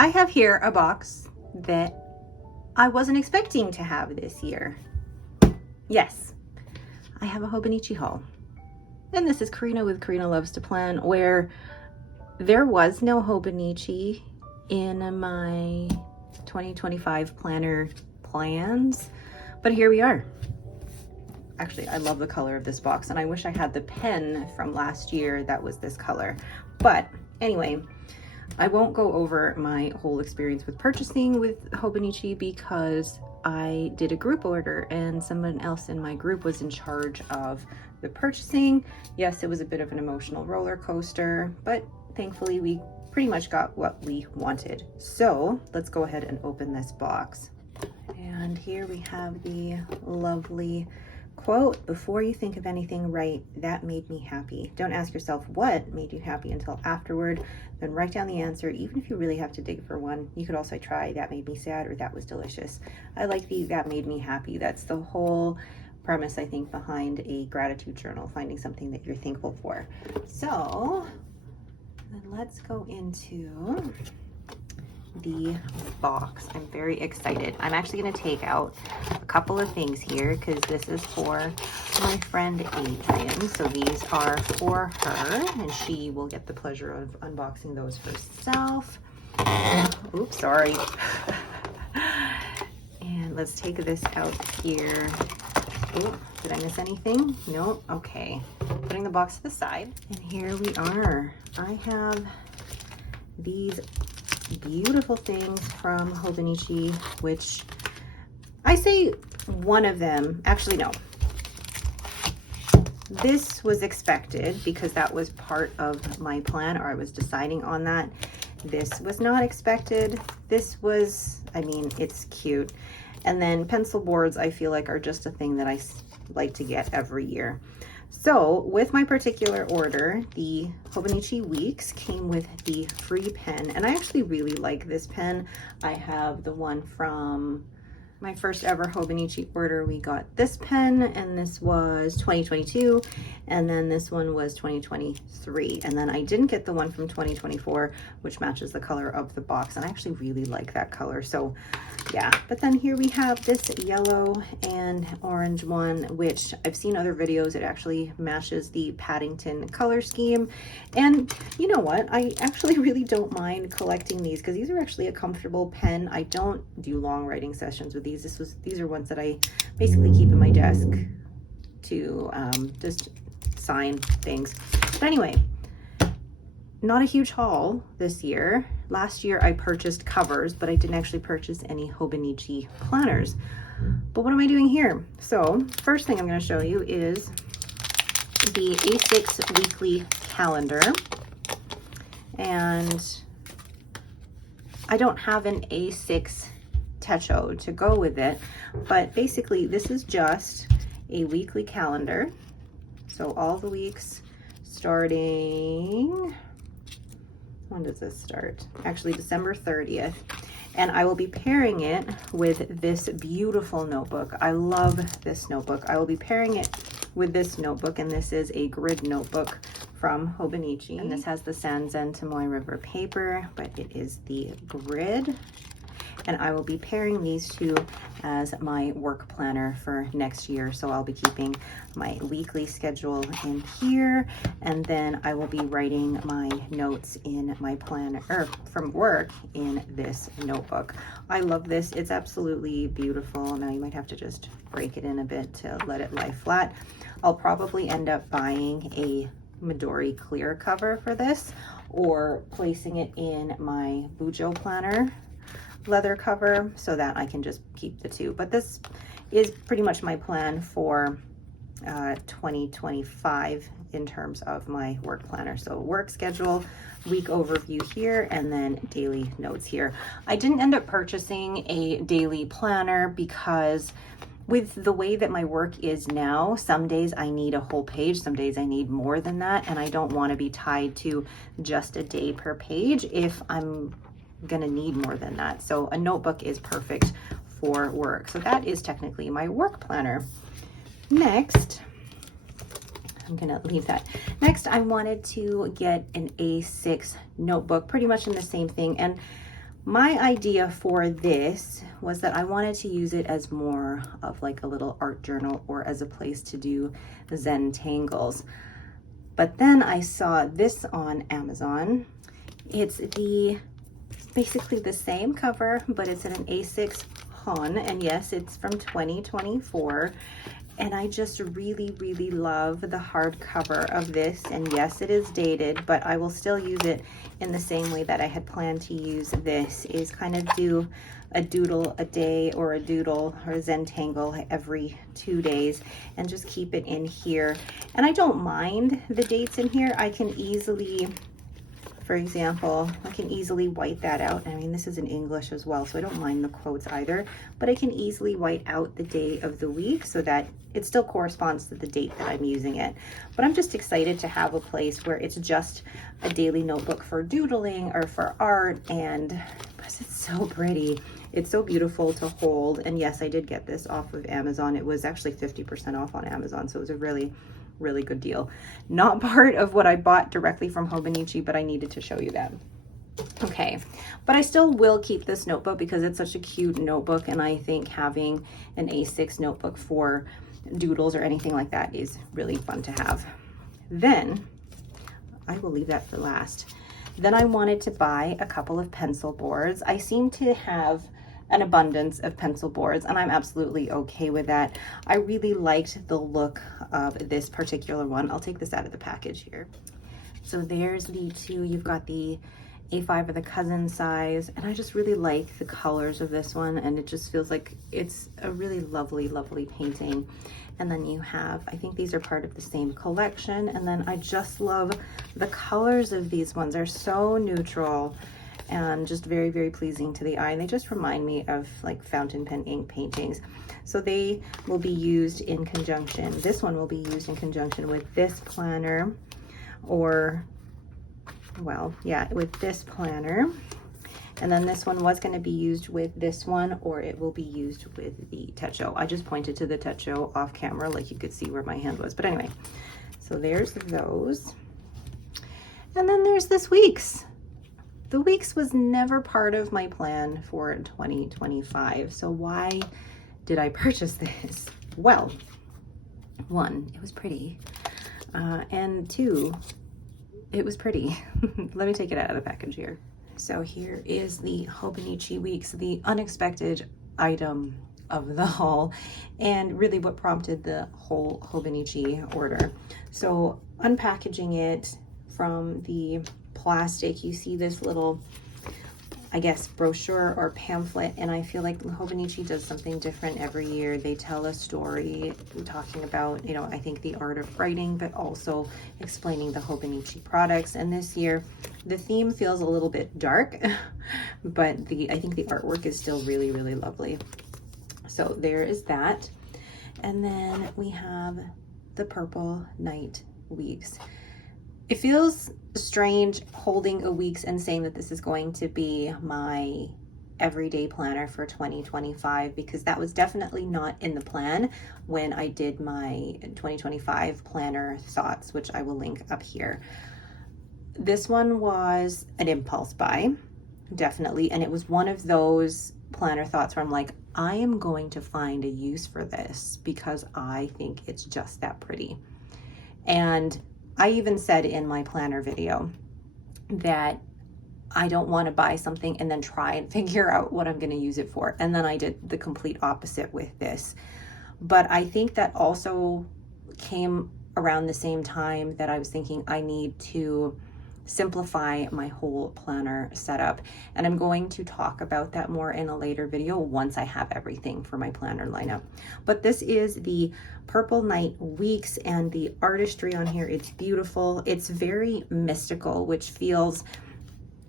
I have here a box that I wasn't expecting to have this year. Yes, I have a Hobonichi haul. And this is Karina with Karina Loves to Plan, where there was no Hobonichi in my 2025 planner plans, but here we are. Actually, I love the color of this box, and I wish I had the pen from last year that was this color. But anyway, I won't go over my whole experience with purchasing with Hobonichi because I did a group order and someone else in my group was in charge of the purchasing. Yes, it was a bit of an emotional roller coaster, but thankfully we pretty much got what we wanted. So let's go ahead and open this box. And here we have the lovely quote: before you think of anything, write, "That made me happy." Don't ask yourself what made you happy until afterward. Then write down the answer, even if you really have to dig for one. You could also try "That made me sad" or "That was delicious." I like the "That made me happy." That's the whole premise, I think, behind a gratitude journal, finding something that you're thankful for. So then let's go into the box. I'm very excited. I'm actually going to take out a couple of things here because this is for my friend Adrian. So these are for her and she will get the pleasure of unboxing those herself. Oops, sorry. And let's take this out here. Oh, did I miss anything? No. Okay. Putting the box to the side. And here we are. I have these beautiful things from Hobonichi, which I say one of them, actually no. This was expected because that was part of my plan, or I was deciding on that. This was not expected. This was, I mean, it's cute. And then pencil boards, I feel like, are just a thing that I like to get every year. So with my particular order, the Hobonichi Weeks came with the free pen, and I actually really like this pen. I have the one from my first ever Hobonichi order. We got this pen, and this was 2022, and then this one was 2023, and then I didn't get the one from 2024, which matches the color of the box, and I actually really like that color. So yeah, but then here we have this yellow and orange one, which I've seen other videos. It actually matches the Paddington color scheme. And you know what? I actually really don't mind collecting these because these are actually a comfortable pen. I don't do long writing sessions with these. These are ones that I basically keep in my desk to just sign things. But anyway, not a huge haul this year. Last year I purchased covers, but I didn't actually purchase any Hobonichi planners. But what am I doing here? So first thing I'm going to show you is the A6 weekly calendar. And I don't have an A6 Techo to go with it, but basically this is just a weekly calendar. So all the weeks starting, when does this start? Actually, December 30th. And I will be pairing it with this beautiful notebook. I love this notebook. I will be pairing it with this notebook, and this is a grid notebook from Hobonichi. And this has the Sanzen Tomoe River paper, but it is the grid. And I will be pairing these two as my work planner for next year. So I'll be keeping my weekly schedule in here, and then I will be writing my notes in my planner, or from work, in this notebook. I love this. It's absolutely beautiful. Now you might have to just break it in a bit to let it lie flat. I'll probably end up buying a Midori clear cover for this, or placing it in my Bujo planner leather cover so that I can just keep the two. But this is pretty much my plan for 2025 in terms of my work planner. So work schedule, week overview here, and then daily notes here. I didn't end up purchasing a daily planner because with the way that my work is now, some days I need a whole page, some days I need more than that, and I don't want to be tied to just a day per page if I'm gonna need more than that. So a notebook is perfect for work. So that is technically my work planner. Next, I'm gonna leave that. Next, I wanted to get an A6 notebook, pretty much in the same thing. And My idea for this was that I wanted to use it as more of like a little art journal or as a place to do Zen tangles. But then I saw this on Amazon. It's basically the same cover, but it's in an A6 HON, and yes, it's from 2024. And I just really, really love the hardcover of this. And yes, it is dated, but I will still use it in the same way that I had planned to use this, is kind of do a doodle a day or a doodle or a Zentangle every 2 days and just keep it in here. And I don't mind the dates in here. I can easily, for example, I can easily white that out. I mean, this is in English as well, so I don't mind the quotes either, but I can easily white out the day of the week so that it still corresponds to the date that I'm using it. But I'm just excited to have a place where it's just a daily notebook for doodling or for art, and plus it's so pretty. It's so beautiful to hold. And yes, I did get this off of Amazon. It was actually 50% off on Amazon, so it was a really good deal. Not part of what I bought directly from Hobonichi, but I needed to show you that. Okay, but I still will keep this notebook because it's such a cute notebook, and I think having an A6 notebook for doodles or anything like that is really fun to have. Then, I will leave that for last. Then I wanted to buy a couple of pencil boards. I seem to have an abundance of pencil boards, and I'm absolutely okay with that. I really liked the look of this particular one. I'll take this out of the package here. So there's the two. You've got the A5 or the cousin size, and I just really like the colors of this one, and it just feels like it's a really lovely painting. And then you have, I think these are part of the same collection, and then I just love the colors of these ones. They're so neutral and just very pleasing to the eye. And they just remind me of like fountain pen ink paintings. So they will be used in conjunction. This one will be used in conjunction with this planner, or, well, yeah, with this planner. And then this one was going to be used with this one, or it will be used with the Techo. I just pointed to the Techo off camera, like you could see where my hand was. But anyway, so there's those. And then there's this Weeks. The Weeks was never part of my plan for 2025. So why did I purchase this? Well, one, it was pretty. And two, it was pretty. Let me take it out of the package here. So here is the Hobonichi Weeks, the unexpected item of the haul, and really what prompted the whole Hobonichi order. So unpackaging it from the plastic, you see this little, I guess, brochure or pamphlet, and I feel like Hobonichi does something different every year. They tell a story talking about, you know, I think the art of writing, but also explaining the Hobonichi products. And this year the theme feels a little bit dark, but I think the artwork is still really lovely. So there is that. And then we have the Purple Night Weeks. It feels strange holding a Weeks and saying that this is going to be my everyday planner for 2025, because that was definitely not in the plan when I did my 2025 planner thoughts, which I will link up here. This one was an impulse buy, definitely, and it was one of those planner thoughts where I'm like, I am going to find a use for this because I think it's just that pretty. And I even said in my planner video that I don't want to buy something and then try and figure out what I'm going to use it for. And then I did the complete opposite with this. But I think that also came around the same time that I was thinking I need to simplify my whole planner setup. And I'm going to talk about that more in a later video once I have everything for my planner lineup. But this is the Purple Night Weeks, and the artistry on here, it's beautiful. It's very mystical, which feels,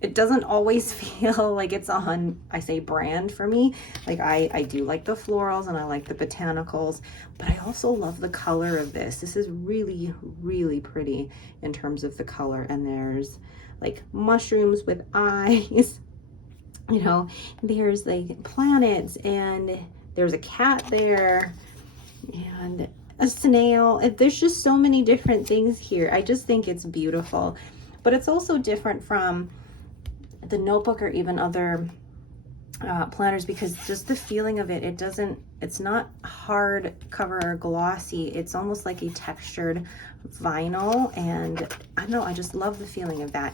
it doesn't always feel like it's on, I say, brand for me. Like I do like the florals and I like the botanicals, but I also love the color of this. This is really pretty in terms of the color. And there's like mushrooms with eyes, you know, there's like planets, and there's a cat there, and a snail. There's just so many different things here. I just think it's beautiful, but it's also different from the notebook or even other planners, because just the feeling of it, it's not hard cover or glossy. It's almost like a textured vinyl, and I don't know, I just love the feeling of that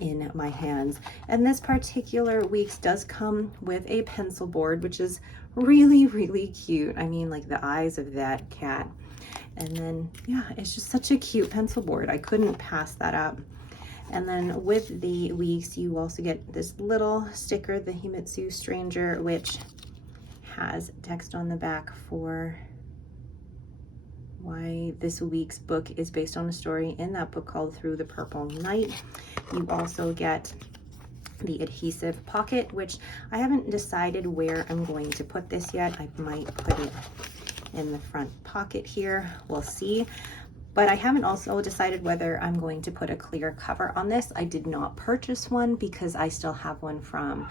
in my hands. And this particular Weeks does come with a pencil board, which is really, really cute. I mean, like the eyes of that cat. And then, yeah, it's just such a cute pencil board. I couldn't pass that up. And then with the Weeks, you also get this little sticker, the Himitsu Stranger, which has text on the back for why this week's book is based on a story in that book called Through the Purple Night. You also get the adhesive pocket, which I haven't decided where I'm going to put this yet. I might put it in the front pocket here. We'll see. But I haven't also decided whether I'm going to put a clear cover on this. I did not purchase one because I still have one from,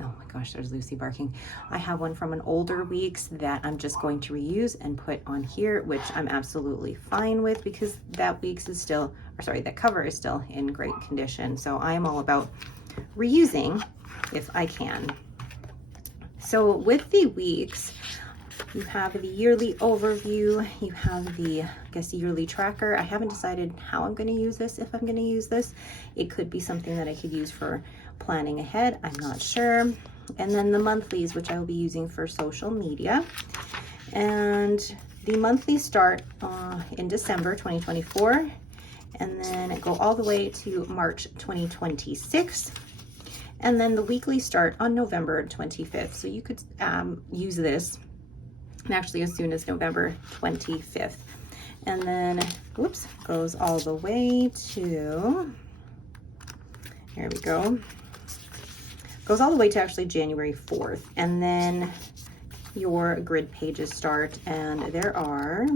oh my gosh, there's Lucy barking. I have one from an older Weeks that I'm just going to reuse and put on here, which I'm absolutely fine with because that Weeks is still, or sorry, that cover is still in great condition. So I am all about reusing if I can. So with the Weeks, you have the yearly overview, you have the, I guess, yearly tracker. I haven't decided how I'm going to use this, if I'm going to use this. It could be something that I could use for planning ahead, I'm not sure. And then the monthlies, which I will be using for social media. And the monthlies start in December 2024, and then go all the way to March 2026. And then the weekly start on November 25th. So you could use this actually as soon as November 25th. And then, whoops, goes all the way to, here we go, goes all the way to actually January 4th. And then your grid pages start, and there are,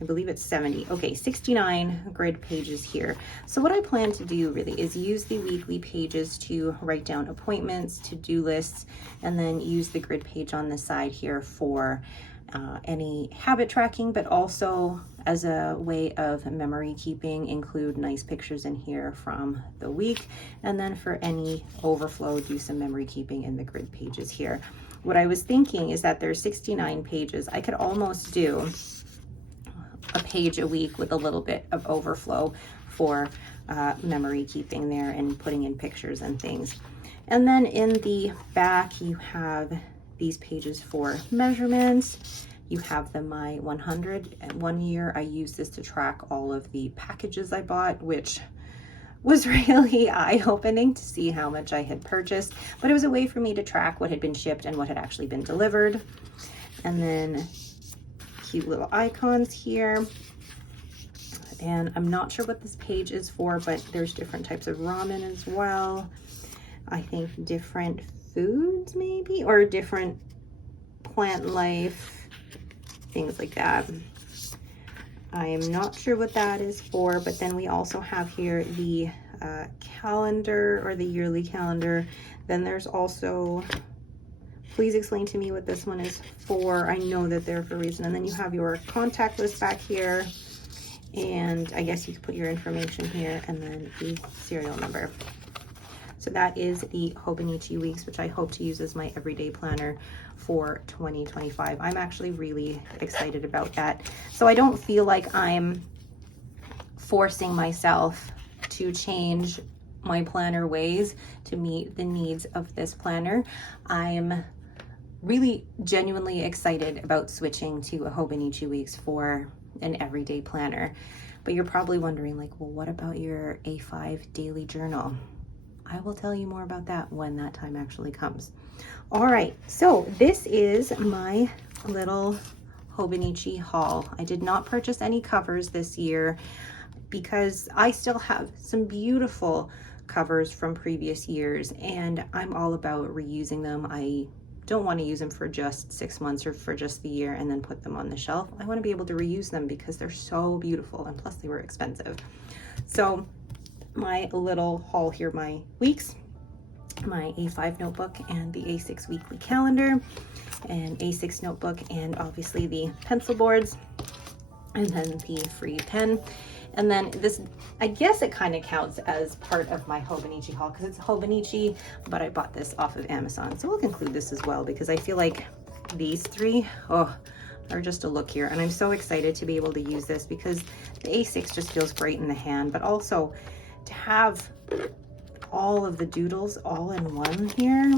I believe it's 69 grid pages here. So what I plan to do really is use the weekly pages to write down appointments, to-do lists, and then use the grid page on the side here for any habit tracking, but also as a way of memory keeping, include nice pictures in here from the week. And then for any overflow, do some memory keeping in the grid pages here. What I was thinking is that there's 69 pages. I could almost do a page a week with a little bit of overflow for memory keeping there and putting in pictures and things. And then in the back, you have these pages for measurements. You have the My 100. And 1 year, I used this to track all of the packages I bought, which was really eye-opening to see how much I had purchased. But it was a way for me to track what had been shipped and what had actually been delivered. And then cute little icons here. And I'm not sure what this page is for, but there's different types of ramen as well. I think different foods maybe, or different plant life, things like that. I am not sure what that is for, but then we also have here the calendar, or the yearly calendar. Then there's also, please explain to me what this one is for. I know that they're for a reason. And then you have your contact list back here. And I guess you could put your information here, and then the serial number. So that is the Hobonichi Weeks, which I hope to use as my everyday planner for 2025. I'm actually really excited about that. So I don't feel like I'm forcing myself to change my planner ways to meet the needs of this planner. I'm really genuinely excited about switching to a Hobonichi Weeks for an everyday planner. But you're probably wondering, like, well, what about your A5 daily journal? I will tell you more about that when that time actually comes. All right, so this is my little Hobonichi haul. I did not purchase any covers this year because I still have some beautiful covers from previous years, and I'm all about reusing them. I don't want to use them for just 6 months or for just the year and then put them on the shelf. I want to be able to reuse them because they're so beautiful, and plus they were expensive. So my little haul here, my weeks, my A5 notebook and the A6 weekly calendar, and A6 notebook, and obviously the pencil boards. and then the free pen. And then this, I guess it kind of counts as part of my Hobonichi haul because it's Hobonichi, but I bought this off of Amazon. So we'll include this as well because I feel like these three, are just a look here. And I'm so excited to be able to use this because the A6 just feels great in the hand, but also to have all of the doodles all in one here,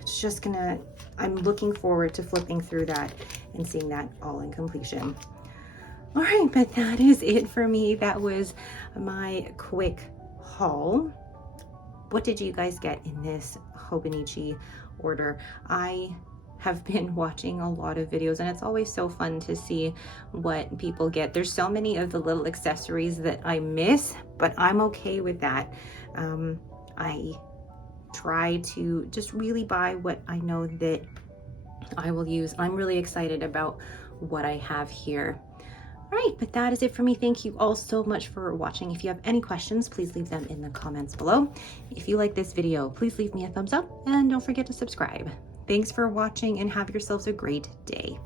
it's just gonna, I'm looking forward to flipping through that and seeing that all in completion. All right, but that is it for me. That was my quick haul. What did you guys get in this Hobonichi order? I have been watching a lot of videos and it's always so fun to see what people get. There's so many of the little accessories that I miss, but I'm okay with that. I try to just really buy what I know that I will use. I'm really excited about what I have here. All right, but that is it for me. Thank you all so much for watching. If you have any questions, please leave them in the comments below. If you like this video, please leave me a thumbs up and don't forget to subscribe. Thanks for watching and have yourselves a great day.